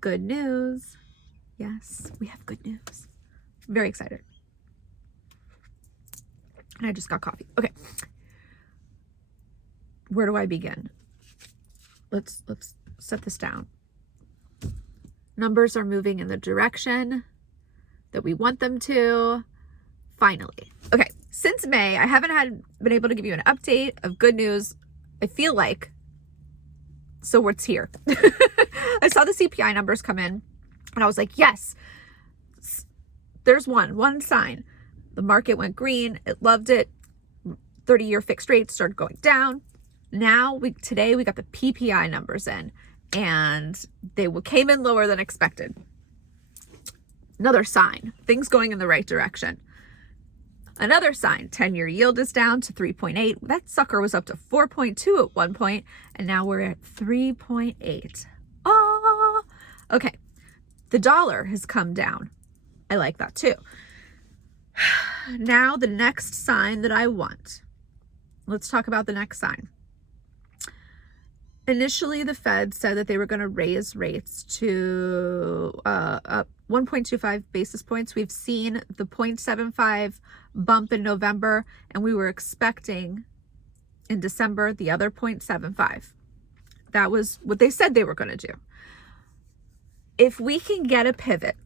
good news. Yes, we have good news. I'm very excited. And I just got coffee. Okay. Where do I begin? Let's set this down. Numbers are moving in the direction that we want them to. Finally. Okay. Since May, I haven't been able to give you an update of good news. I feel like. So what's here? I saw the CPI numbers come in and I was like, yes, there's one sign. The market went green. It loved it. 30-year fixed rates started going down. Now today we got the PPI numbers in and they came in lower than expected. Another sign, things going in the right direction. Another sign, 10-year yield is down to 3.8. That sucker was up to 4.2 at one point, and now we're at 3.8. Oh, okay. The dollar has come down. I like that too. Now the next sign that I want. Let's talk about the next sign. Initially, the Fed said that they were going to raise rates to up 1.25 basis points. We've seen the 0.75 bump in November, and we were expecting in December the other 0.75. That was what they said they were going to do. If we can get a pivot,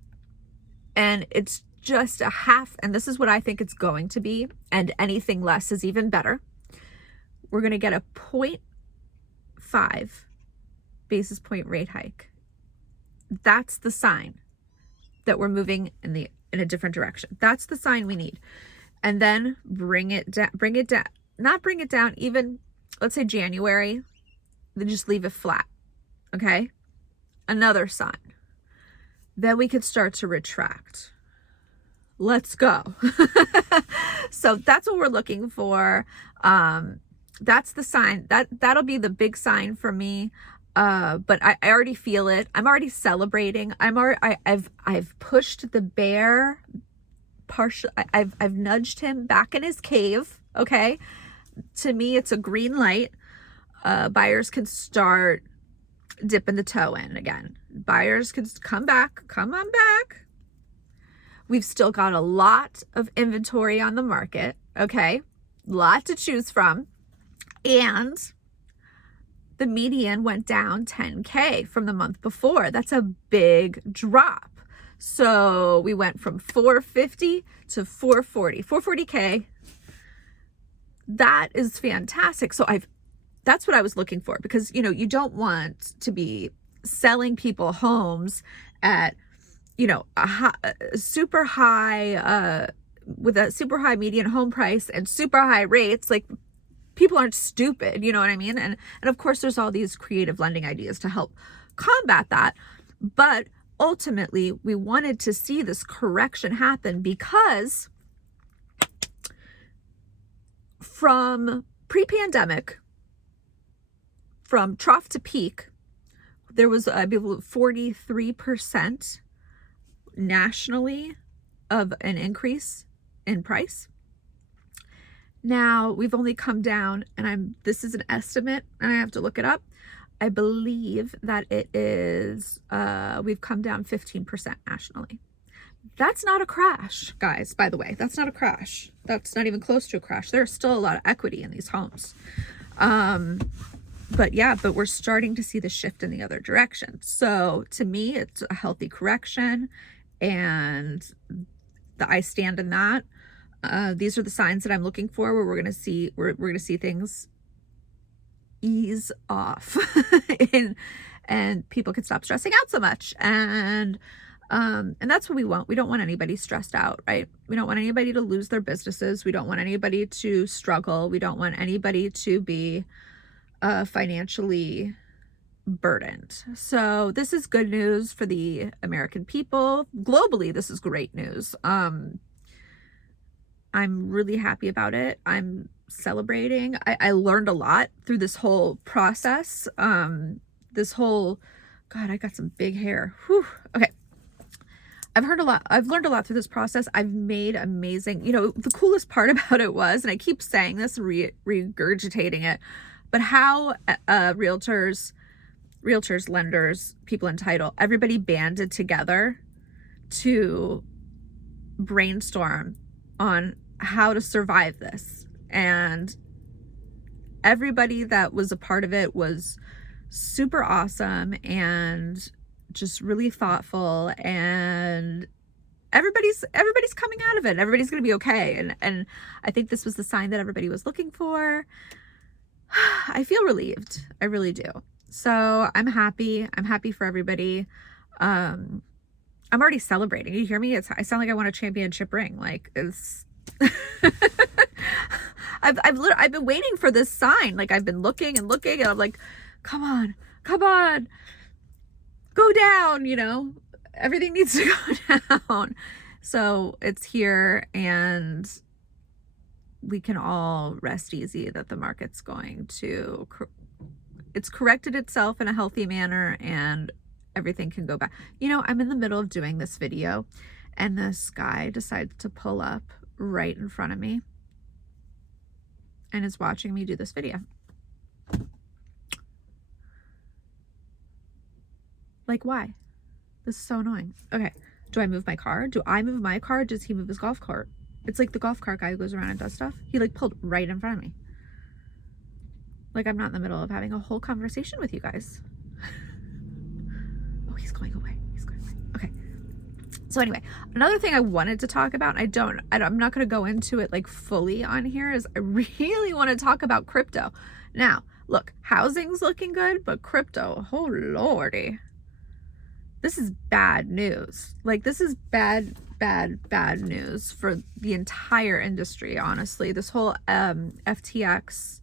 and it's just a half, and this is what I think it's going to be, and anything less is even better, we're going to get a 0.5 basis point rate hike. That's the sign that we're moving in a different direction. That's the sign we need. And then bring it down, not bring it down, even let's say January, then just leave it flat. Okay. Another sign. Then we could start to retract. Let's go. So that's what we're looking for. That's the sign. That'll be the big sign for me. But I already feel it. I'm already celebrating. I've pushed the bear partial. I've nudged him back in his cave. Okay. To me, it's a green light. Buyers can start dipping the toe in again. Buyers can come on back. We've still got a lot of inventory on the market. Okay. Lot to choose from. And the median went down 10K from the month before. That's a big drop. So we went from 450 to 440, 440K. That is fantastic. So that's what I was looking for, because, you don't want to be selling people homes at, a super high, with a super high median home price and super high rates. Like, people aren't stupid, you know what I mean? And of course, there's all these creative lending ideas to help combat that. But ultimately, we wanted to see this correction happen because from pre-pandemic, from trough to peak, there was, I believe, 43% nationally of an increase in price. Now we've only come down, and this is an estimate and I have to look it up. I believe that it is, we've come down 15% nationally. That's not a crash, guys, by the way. That's not a crash. That's not even close to a crash. There's still a lot of equity in these homes. But we're starting to see the shift in the other direction. So to me, it's a healthy correction, and I stand in that. These are the signs that I'm looking for, where we're going to see things ease off and people can stop stressing out so much. And that's what we want. We don't want anybody stressed out, right? We don't want anybody to lose their businesses. We don't want anybody to struggle. We don't want anybody to be financially burdened. So this is good news for the American people. Globally, this is great news. I'm really happy about it. I'm celebrating. I learned a lot through this whole process. God, I got some big hair. Whew. Okay. I've learned a lot through this process. I've made amazing, the coolest part about it was, and I keep saying this, regurgitating it, but how realtors realtors, lenders, people in title, everybody banded together to brainstorm on how to survive this. And everybody that was a part of it was super awesome and just really thoughtful, and everybody's coming out of it. Everybody's going to be okay. And I think this was the sign that everybody was looking for. I feel relieved. I really do. So I'm happy. I'm happy for everybody. I'm already celebrating. You hear me? I sound like I want a championship ring. Like, it's I've been waiting for this sign. Like, I've been looking and looking, and I'm like, come on, go down, you know, everything needs to go down. So it's here, and we can all rest easy that the market's going to, it's corrected itself in a healthy manner, and everything can go back. You know, I'm in the middle of doing this video, and this guy decides to pull up right in front of me and is watching me do this video. Like, why? This is so annoying. Okay, do I move my car? Do I move my car? Does he move his golf cart? It's like the golf cart guy who goes around and does stuff. He like pulled right in front of me. Like, I'm not in the middle of having a whole conversation with you guys. Oh, he's going away. He's going away. Okay. So anyway, another thing I wanted to talk about, I'm not going to go into it like fully on here, is I really want to talk about crypto. Now, look, housing's looking good, but crypto, oh lordy. This is bad news. Like, this is bad news for the entire industry, honestly. This whole FTX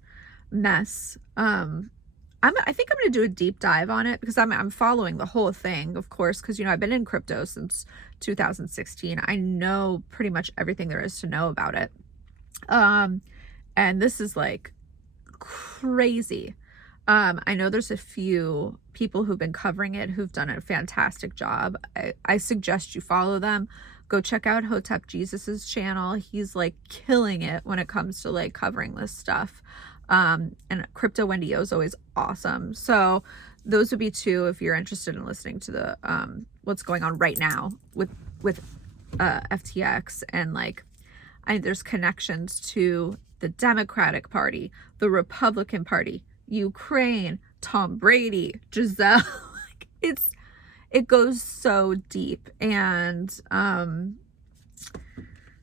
mess. I think I'm going to do a deep dive on it, because I'm following the whole thing, of course, because, you know, I've been in crypto since 2016. I know pretty much everything there is to know about it. And this is like crazy. I know there's a few people who've been covering it who've done a fantastic job. I suggest you follow them. Go check out Hotep Jesus's channel. He's like killing it when it comes to like covering this stuff. And Crypto Wendy O is always awesome. So those would be two if you're interested in listening to the what's going on right now with FTX, and like there's connections to the Democratic Party, the Republican Party, Ukraine, Tom Brady, Giselle. Like, it goes so deep, and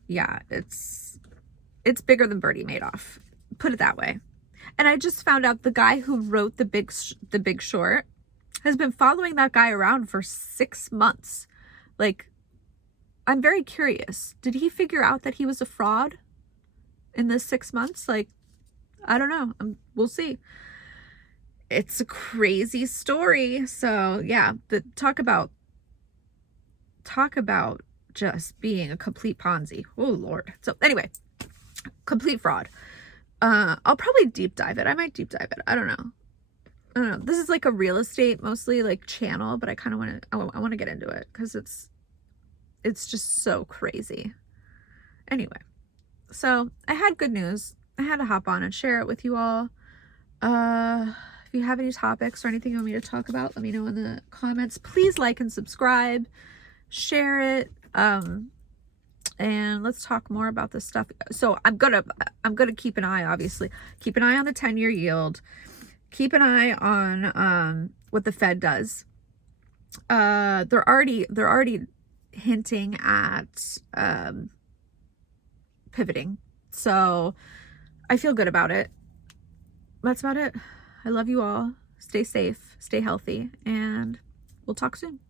yeah, it's bigger than Bernie Madoff, put it that way. And I just found out the guy who wrote The Big Short has been following that guy around for 6 months. Like, I'm very curious. Did he figure out that he was a fraud in this 6 months? Like, I don't know. We'll see. It's a crazy story. So yeah, talk about just being a complete Ponzi. Oh Lord. So anyway, complete fraud. I'll probably deep dive it. I might deep dive it. I don't know. This is like a real estate mostly like channel, but I kind of I want to get into it because it's just so crazy. Anyway, so I had good news. I had to hop on and share it with you all. If you have any topics or anything you want me to talk about, let me know in the comments. Please like and subscribe, share it, and let's talk more about this stuff. So I'm gonna keep an eye, obviously. Keep an eye on the 10-year yield. Keep an eye on what the Fed does. They're already hinting at pivoting. So I feel good about it. That's about it. I love you all. Stay safe, stay healthy, and we'll talk soon.